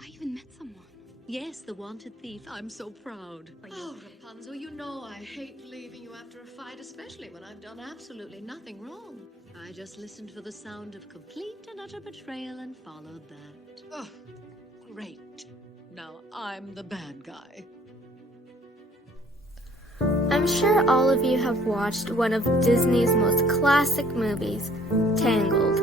I even met someone. Yes, the wanted thief. I'm so proud. Oh, Rapunzel, you know I hate leaving you after a fight, especially when I've done absolutely nothing wrong. I just listened for the sound of complete and utter betrayal and followed that. Oh, great. Now I'm the bad guy. I'm sure all of you have watched one of Disney's most classic movies, Tangled.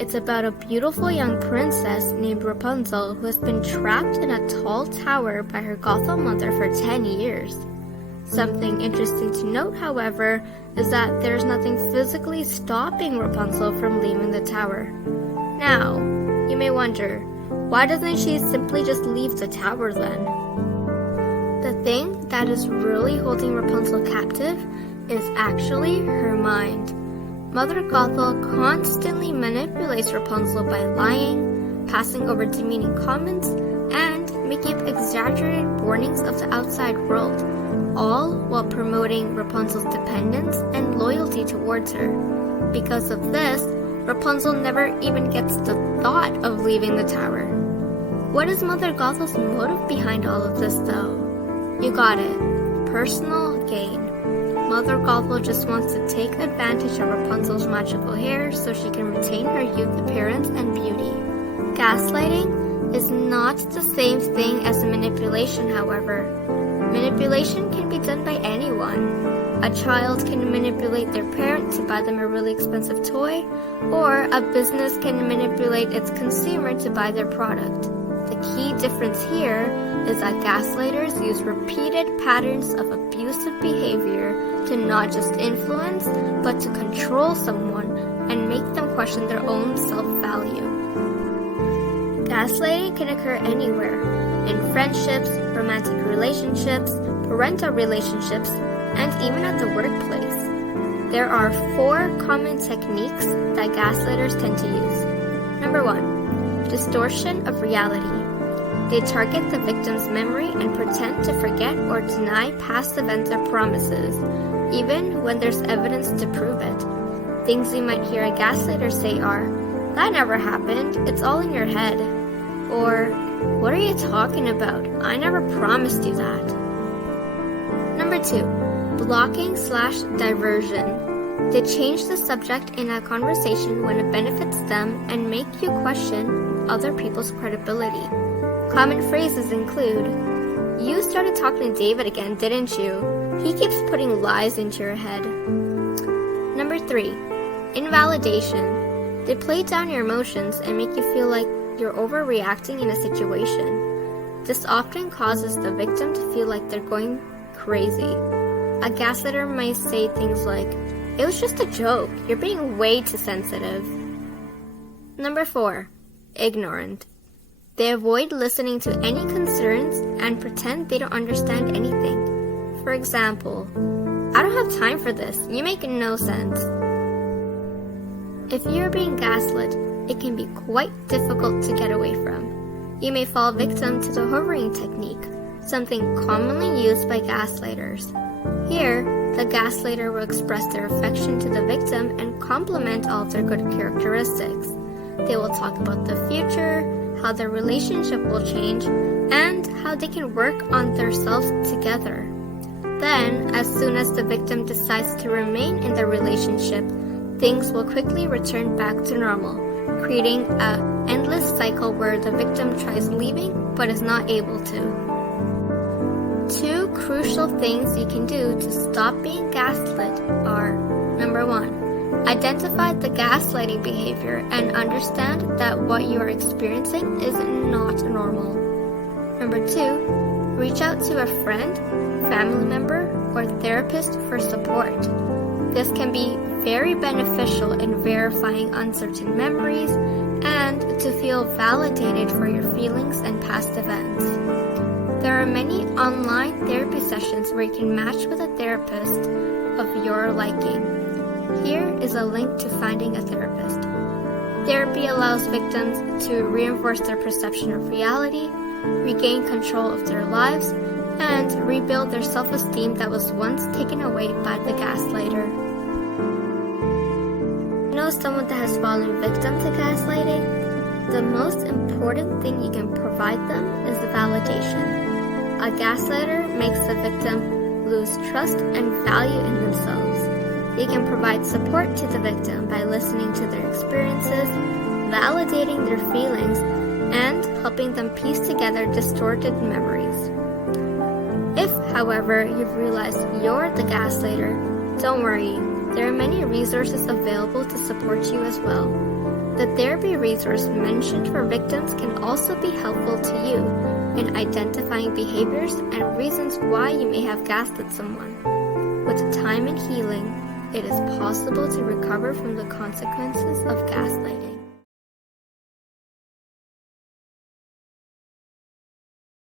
It's about a beautiful young princess named Rapunzel who has been trapped in a tall tower by her gothel mother for 10 years. Something interesting to note, however, is that there's nothing physically stopping Rapunzel from leaving the tower. Now, you may wonder, why doesn't she simply just leave the tower then? The thing that is really holding Rapunzel captive is actually her mind. Mother Gothel constantly manipulates Rapunzel by lying, passing over demeaning comments, and making up exaggerated warnings of the outside world, all while promoting Rapunzel's dependence and loyalty towards her. Because of this, Rapunzel never even gets the thought of leaving the tower. What is Mother Gothel's motive behind all of this, though? You got it. Personal gain. Mother Gothel just wants to take advantage of Rapunzel's magical hair so she can retain her youth appearance and beauty. Gaslighting is not the same thing as manipulation, however. Manipulation can be done by anyone. A child can manipulate their parent to buy them a really expensive toy, or a business can manipulate its consumer to buy their product. The key difference here is that gaslighters use repeated patterns of abusive behavior to not just influence, but to control someone and make them question their own self-value. Gaslighting can occur anywhere, in friendships, romantic relationships, parental relationships, and even at the workplace. There are 4 common techniques that gaslighters tend to use. Number 1, distortion of reality. They target the victim's memory and pretend to forget or deny past events or promises, even when there's evidence to prove it. Things you might hear a gaslighter say are, "That never happened, it's all in your head." Or, "What are you talking about? I never promised you that." Number 2, blocking/diversion. They change the subject in a conversation when it benefits them and make you question other people's credibility. Common phrases include, "You started talking to David again, didn't you? He keeps putting lies into your head." Number 3, invalidation. They play down your emotions and make you feel like you're overreacting in a situation. This often causes the victim to feel like they're going crazy. A gaslighter might say things like, "It was just a joke, you're being way too sensitive." Number 4, ignorant. They avoid listening to any concerns and pretend they don't understand anything. For example, "I don't have time for this, you make no sense." If you're being gaslit, it can be quite difficult to get away from. You may fall victim to the hovering technique, something commonly used by gaslighters. Here, the gaslighter will express their affection to the victim and compliment all their good characteristics. They will talk about the future, how their relationship will change, and how they can work on themselves together. Then, as soon as the victim decides to remain in the relationship, things will quickly return back to normal, creating an endless cycle where the victim tries leaving but is not able to. 2 crucial things you can do to stop being gaslit are, number 1, identify the gaslighting behavior and understand that what you are experiencing is not normal. Number 2, reach out to a friend, family member, or therapist for support. This can be very beneficial in verifying uncertain memories and to feel validated for your feelings and past events. There are many online therapy sessions where you can match with a therapist of your liking. Here is a link to finding a therapist. Therapy allows victims to reinforce their perception of reality, regain control of their lives, and rebuild their self-esteem that was once taken away by the gaslighter. Know someone that has fallen victim to gaslighting? the most important thing you can provide them is validation. A gaslighter makes the victim lose trust and value in themselves. You can provide support to the victim by listening to their experiences, validating their feelings, and helping them piece together distorted memories. If, however, you've realized you're the gaslighter, don't worry, there are many resources available to support you as well. The therapy resource mentioned for victims can also be helpful to you in identifying behaviors and reasons why you may have gaslit someone. With time and healing, it is possible to recover from the consequences of gaslighting.